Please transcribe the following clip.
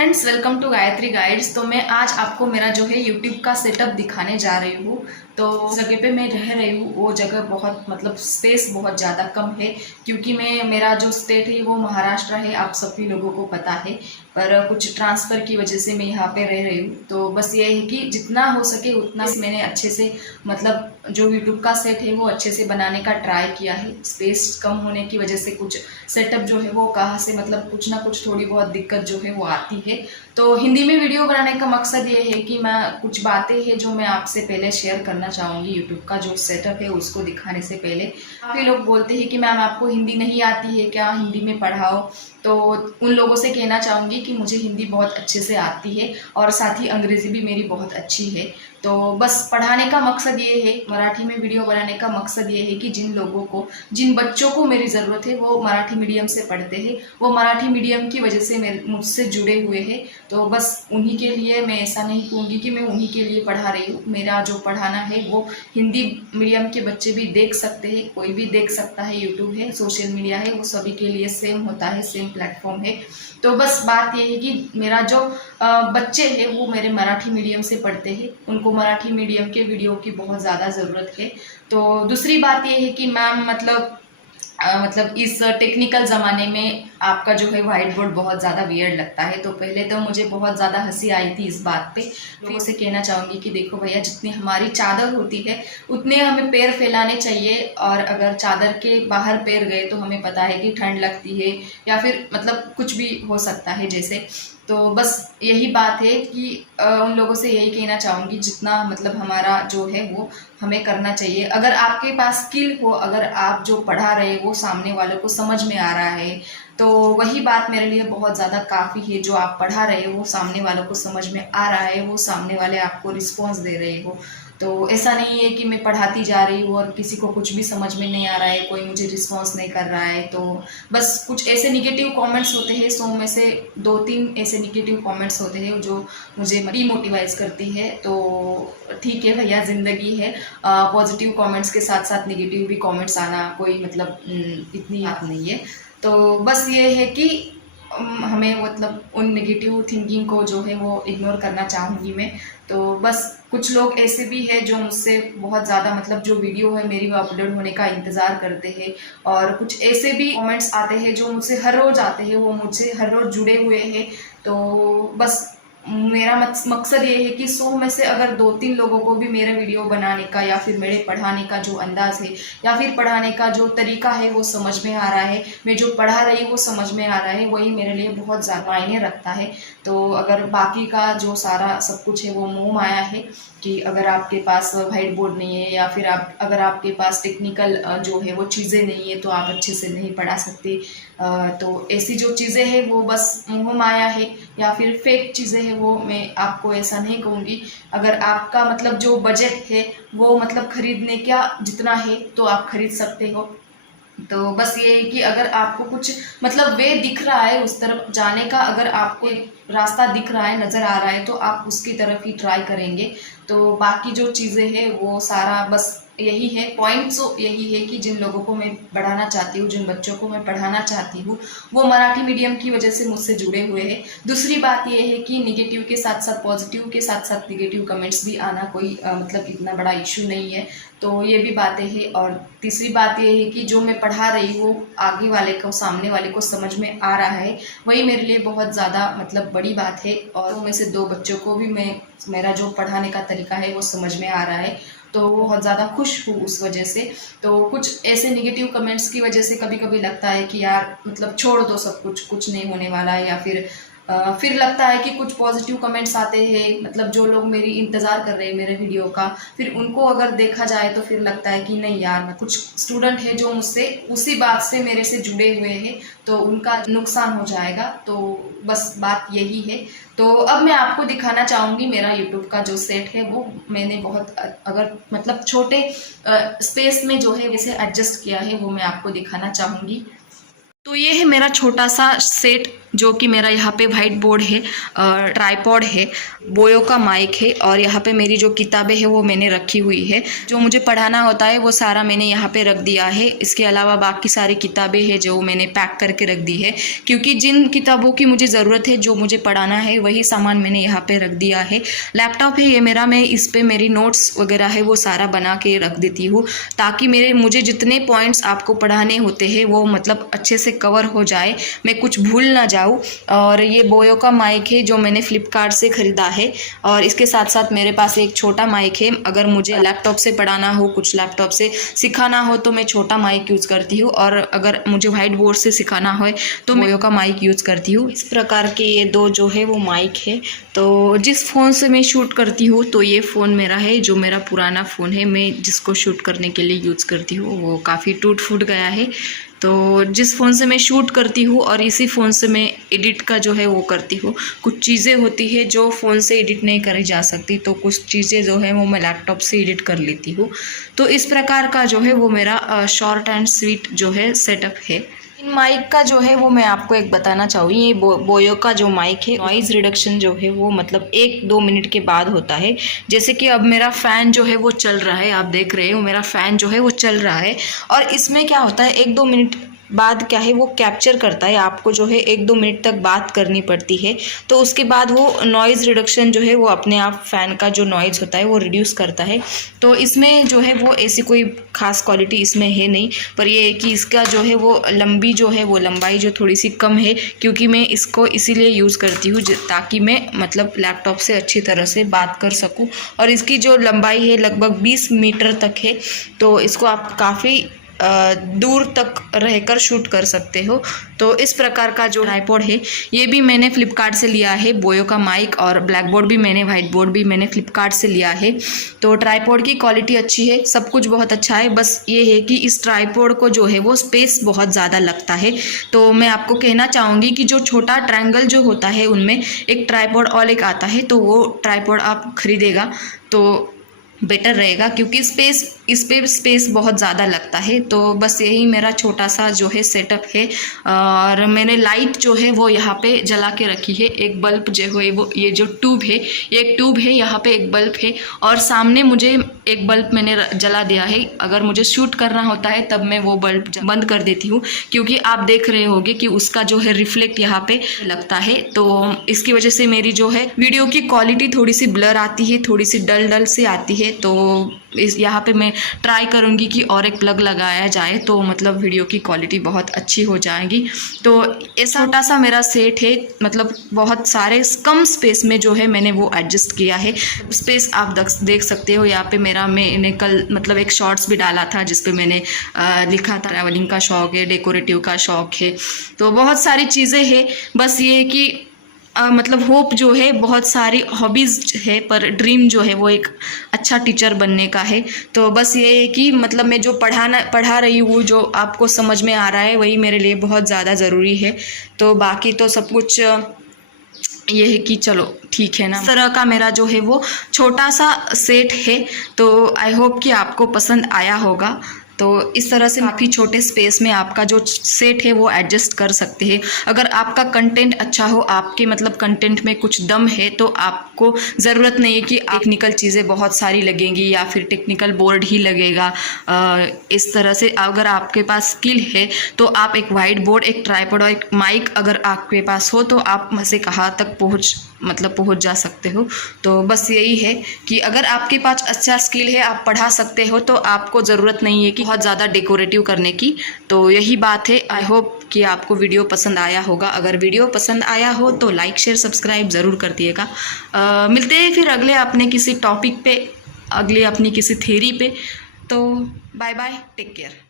Friends, welcome to Gayatri guides. तो मैं आज आपको मेरा जो है यूट्यूब का सेटअप दिखाने जा रही हूँ। तो जगह पे मैं रह रही हूँ वो जगह बहुत मतलब स्पेस बहुत ज़्यादा कम है, क्योंकि मेरा जो स्टेट है वो महाराष्ट्र है, आप सभी लोगों को पता है। पर कुछ ट्रांसफ़र की वजह से मैं यहाँ पे रह रही हूँ। तो बस ये है कि जितना हो सके उतना मैंने अच्छे से मतलब जो यूट्यूब का सेट है वो अच्छे से बनाने का ट्राई किया है। स्पेस कम होने की वजह से कुछ सेटअप जो है वो कहाँ से मतलब कुछ ना कुछ थोड़ी बहुत दिक्कत जो है वो आती है। तो हिंदी में वीडियो बनाने का मकसद ये है कि मैं कुछ बातें हैं जो मैं आपसे पहले शेयर करना चाहूँगी। यूट्यूब का जो सेटअप है उसको दिखाने से पहले काफ़ी लोग बोलते हैं कि मैम आपको हिंदी नहीं आती है क्या, हिंदी में पढ़ाओ। तो उन लोगों से कहना चाहूँगी कि मुझे हिंदी बहुत अच्छे से आती है और साथ ही अंग्रेज़ी भी मेरी बहुत अच्छी है। तो बस पढ़ाने का मकसद ये है, मराठी में वीडियो बनाने का मकसद ये है कि जिन बच्चों को मेरी ज़रूरत है वो मराठी मीडियम से पढ़ते हैं, वो मराठी मीडियम की वजह से मुझसे जुड़े हुए हैं। तो बस उन्हीं के लिए मैं ऐसा नहीं कहूँगी कि मैं उन्हीं के लिए पढ़ा रही हूँ। मेरा जो पढ़ाना है वो हिंदी मीडियम के बच्चे भी देख सकते हैं, कोई भी देख सकता है। यूट्यूब है, सोशल मीडिया है, वो सभी के लिए सेम होता है, सेम प्लेटफॉर्म है। तो बस बात ये है कि मेरा जो बच्चे हैं वो मेरे मराठी मीडियम से पढ़ते हैं, उनको मराठी मीडियम के वीडियो की बहुत ज़्यादा ज़रूरत है। तो दूसरी बात ये है कि मैम मतलब इस टेक्निकल ज़माने में आपका जो है वाइट बोर्ड बहुत ज़्यादा वियर्ड लगता है। तो पहले तो मुझे बहुत ज़्यादा हंसी आई थी इस बात पे। लोगों से कहना चाहूँगी कि देखो भैया, जितनी हमारी चादर होती है उतने हमें पैर फैलाने चाहिए, और अगर चादर के बाहर पैर गए तो हमें पता है कि ठंड लगती है या फिर मतलब कुछ भी हो सकता है जैसे। तो बस यही बात है कि उन लोगों से यही कहना चाहूँगी, जितना मतलब हमारा जो है वो हमें करना चाहिए। अगर आपके पास स्किल हो, अगर आप जो पढ़ा रहे वो सामने वालों को समझ में आ रहा है, तो वही बात मेरे लिए बहुत ज़्यादा काफ़ी है। जो आप पढ़ा रहे हो वो सामने वालों को समझ में आ रहा है, वो सामने वाले आपको रिस्पॉन्स दे रहे हो। तो ऐसा नहीं है कि मैं पढ़ाती जा रही हूँ और किसी को कुछ भी समझ में नहीं आ रहा है, कोई मुझे रिस्पॉन्स नहीं कर रहा है। तो बस कुछ ऐसे निगेटिव कमेंट्स होते हैं, 100 में से 2-3 ऐसे निगेटिव कमेंट्स होते हैं जो मुझे डीमोटिवाइज करती है। तो ठीक है भैया, ज़िंदगी है। पॉजिटिव कमेंट्स के साथ साथ निगेटिव भी कमेंट्स आना कोई मतलब इतनी बात नहीं है। तो बस ये है कि हमें मतलब उन नेगेटिव थिंकिंग को जो है वो इग्नोर करना चाहूँगी मैं। तो बस कुछ लोग ऐसे भी हैं जो मुझसे बहुत ज़्यादा मतलब जो वीडियो है मेरी वो अपलोड होने का इंतज़ार करते हैं, और कुछ ऐसे भी कमेंट्स आते हैं जो मुझसे हर रोज़ आते हैं, वो मुझसे हर रोज़ जुड़े हुए हैं। तो बस मेरा मकसद ये है कि 100 में से अगर 2-3 लोगों को भी मेरा वीडियो बनाने का या फिर मेरे पढ़ाने का जो अंदाज़ है या फिर पढ़ाने का जो तरीका है वो समझ में आ रहा है, मैं जो पढ़ा रही हूँ वो समझ में आ रहा है, वही मेरे लिए बहुत ज़्यादा मायने रखता है। तो अगर बाकी का जो सारा सब कुछ है वो मोह माया है, कि अगर आपके पास वाइट बोर्ड नहीं है या फिर अगर आपके पास टेक्निकल जो है वो चीज़ें नहीं है तो आप अच्छे से नहीं पढ़ा सकते। तो ऐसी जो चीज़ें हैं वो बस मोह माया है या फिर फेक चीज़ें हैं, वो मैं आपको ऐसा नहीं कहूँगी। अगर आपका मतलब जो बजट है वो मतलब खरीदने का जितना है तो आप खरीद सकते हो। तो बस ये है कि अगर आपको कुछ मतलब वे दिख रहा है उस तरफ जाने का, अगर आपको एक रास्ता दिख रहा है, नज़र आ रहा है, तो आप उसकी तरफ ही ट्राई करेंगे। तो बाकी जो चीज़ें हैं वो सारा बस यही है, पॉइंट्स यही है कि जिन लोगों को मैं बढ़ाना चाहती हूँ, जिन बच्चों को मैं पढ़ाना चाहती हूँ, वो मराठी मीडियम की वजह से मुझसे जुड़े हुए हैं। दूसरी बात ये है कि निगेटिव के साथ साथ पॉजिटिव के साथ साथ निगेटिव कमेंट्स भी आना कोई मतलब इतना बड़ा इशू नहीं है। तो ये भी बातें हैं। और तीसरी बात ये है कि जो मैं पढ़ा रही हूँ आगे वाले को, सामने वाले को समझ में आ रहा है, वही मेरे लिए बहुत ज़्यादा मतलब बड़ी बात है। और उनमें से 2 बच्चों को भी मेरा जो पढ़ाने का तरीका है वो समझ में आ रहा है, तो बहुत ज़्यादा खुश हूँ उस वजह से। तो कुछ ऐसे नेगेटिव कमेंट्स की वजह से कभी कभी लगता है कि यार मतलब छोड़ दो सब कुछ नहीं होने वाला है, या फिर लगता है कि कुछ पॉजिटिव कमेंट्स आते हैं, मतलब जो लोग मेरी इंतज़ार कर रहे हैं मेरे वीडियो का, फिर उनको अगर देखा जाए तो फिर लगता है कि नहीं यार, कुछ स्टूडेंट है जो मुझसे उसी बात से मेरे से जुड़े हुए हैं, तो उनका नुकसान हो जाएगा। तो बस बात यही है। तो अब मैं आपको दिखाना चाहूँगी मेरा यूट्यूब का जो सेट है वो मैंने बहुत अगर मतलब छोटे स्पेस में जो है वैसे एडजस्ट किया है, वो मैं आपको दिखाना चाहूँगी। तो ये है मेरा छोटा सा सेट जो कि मेरा यहाँ पे वाइट बोर्ड है, ट्राइपॉड है, बोयो का माइक है और यहाँ पे मेरी जो किताबें हैं वो मैंने रखी हुई है। जो मुझे पढ़ाना होता है वो सारा मैंने यहाँ पे रख दिया है। इसके अलावा बाकी सारी किताबें हैं जो मैंने पैक करके रख दी है, क्योंकि जिन किताबों की मुझे ज़रूरत है, जो मुझे पढ़ाना है, वही सामान मैंने यहाँ पे रख दिया है। लैपटॉप है ये मेरा, मैं इस पर मेरी नोट्स वगैरह है वो सारा बना के रख देती हूँ, ताकि मुझे जितने पॉइंट्स आपको पढ़ाने होते हैं वो मतलब अच्छे से कवर हो जाए, मैं कुछ भूल ना जाऊँ। और ये बोयो का माइक है जो मैंने फ्लिपकार्ट से ख़रीदा है, और इसके साथ साथ मेरे पास एक छोटा माइक है। अगर मुझे लैपटॉप से पढ़ाना हो, कुछ लैपटॉप से सिखाना हो तो मैं छोटा माइक यूज़ करती हूँ, और अगर मुझे वाइट बोर्ड से सिखाना हो तो बोयो का माइक यूज़ करती हूँ। इस प्रकार के ये दो जो है वो माइक है। तो जिस फ़ोन से मैं शूट करती हूँ, तो ये फ़ोन मेरा है, जो मेरा पुराना फ़ोन है, मैं जिसको शूट करने के लिए यूज़ करती हूँ, वो काफ़ी टूट फूट गया है। तो जिस फ़ोन से मैं शूट करती हूँ और इसी फ़ोन से मैं एडिट का जो है वो करती हूँ। कुछ चीज़ें होती है जो फ़ोन से एडिट नहीं करी जा सकती, तो कुछ चीज़ें जो है वो मैं लैपटॉप से एडिट कर लेती हूँ। तो इस प्रकार का जो है वो मेरा शॉर्ट एंड स्वीट जो है सेटअप है। इन माइक का जो है वो मैं आपको एक बताना चाहूँगी, ये बोयो का जो माइक है, नॉइज़ रिडक्शन जो है वो मतलब 1-2 मिनट के बाद होता है। जैसे कि अब मेरा फ़ैन जो है वो चल रहा है, आप देख रहे हो मेरा फ़ैन जो है वो चल रहा है, और इसमें क्या होता है 1-2 मिनट बाद क्या है वो कैप्चर करता है, आपको जो है 1-2 मिनट तक बात करनी पड़ती है, तो उसके बाद वो नॉइज़ रिडक्शन जो है वो अपने आप फ़ैन का जो नॉइज़ होता है वो रिड्यूस करता है। तो इसमें जो है वो ऐसी कोई ख़ास क्वालिटी इसमें है नहीं, पर ये है कि इसका जो है वो लंबाई जो थोड़ी सी कम है, क्योंकि मैं इसको इसीलिए यूज़ करती हूँ ताकि मैं मतलब लैपटॉप से अच्छी तरह से बात कर सकूँ। और इसकी जो लंबाई है लगभग 20 मीटर तक है, तो इसको आप काफ़ी दूर तक रहकर शूट कर सकते हो। तो इस प्रकार का जो ट्राइपॉड है ये भी मैंने फ़्लिपकार्ट से लिया है। बोयो का माइक और ब्लैक बोर्ड भी मैंने, वाइट बोर्ड भी मैंने फ़्लिपकार्ट से लिया है। तो ट्राइपॉड की क्वालिटी अच्छी है, सब कुछ बहुत अच्छा है, बस ये है कि इस ट्राइपॉड को जो है वो स्पेस बहुत ज़्यादा लगता है। तो मैं आपको कहना चाहूँगी कि जो छोटा ट्रायंगल जो होता है उनमें एक ट्राइपॉड और एक आता है, तो वो ट्राइपॉड आप खरीदेगा तो बेटर रहेगा, क्योंकि इस पे स्पेस बहुत ज़्यादा लगता है। तो बस यही मेरा छोटा सा जो है सेटअप है। और मैंने लाइट जो है वो यहाँ पे जला के रखी है, एक बल्ब जो है वो, ये जो ट्यूब है, ये एक ट्यूब है, यहाँ पे एक बल्ब है, और सामने मुझे एक बल्ब मैंने जला दिया है। अगर मुझे शूट करना होता है तब मैं वो बल्ब बंद कर देती हूँ, क्योंकि आप देख रहे होंगे कि उसका जो है रिफ्लेक्ट यहाँ पे लगता है। तो इसकी वजह से मेरी जो है वीडियो की क्वालिटी थोड़ी सी ब्लर आती है, थोड़ी सी डल से आती है। तो इस यहाँ पे मैं ट्राई करूँगी कि और एक प्लग लगाया जाए, तो मतलब वीडियो की क्वालिटी बहुत अच्छी हो जाएगी। तो ऐसा छोटा सा मेरा सेट है, मतलब बहुत सारे कम स्पेस में जो है मैंने वो एडजस्ट किया है। स्पेस आप देख सकते हो यहाँ पे मैंने कल मतलब एक शॉर्ट्स भी डाला था जिस पे मैंने लिखा था ट्रैवलिंग का शौक़ है, डेकोरेटिव का शौक़ है, तो बहुत सारी चीज़ें हैं। बस ये है कि मतलब होप जो है, बहुत सारी हॉबीज़ है, पर ड्रीम जो है वो एक अच्छा टीचर बनने का है। तो बस ये है कि मतलब मैं जो पढ़ा रही हूँ, जो आपको समझ में आ रहा है, वही मेरे लिए बहुत ज़्यादा ज़रूरी है। तो बाकी तो सब कुछ ये है कि चलो ठीक है ना। इस तरह का मेरा जो है वो छोटा सा सेट है। तो आई होप कि आपको पसंद आया होगा। तो इस तरह से काफ़ी छोटे स्पेस में आपका जो सेट है वो एडजस्ट कर सकते हैं। अगर आपका कंटेंट अच्छा हो, आपके मतलब कंटेंट में कुछ दम है, तो आपको ज़रूरत नहीं है कि टेक्निकल चीज़ें बहुत सारी लगेंगी या फिर टेक्निकल बोर्ड ही लगेगा। इस तरह से अगर आपके पास स्किल है तो आप एक वाइट बोर्ड, एक ट्राइपॉड और एक माइक अगर आपके पास हो तो आप से कहाँ तक पहुंच जा सकते हो। तो बस यही है कि अगर आपके पास अच्छा स्किल है, आप पढ़ा सकते हो, तो आपको ज़रूरत नहीं है कि बहुत ज़्यादा डेकोरेटिव करने की। तो यही बात है। आई होप कि आपको वीडियो पसंद आया होगा। अगर वीडियो पसंद आया हो तो लाइक शेयर सब्सक्राइब ज़रूर कर दिएगा। मिलते हैं फिर अगले अपने किसी टॉपिक पे, अगले अपनी किसी थ्योरी पे। तो बाय बाय, टेक केयर।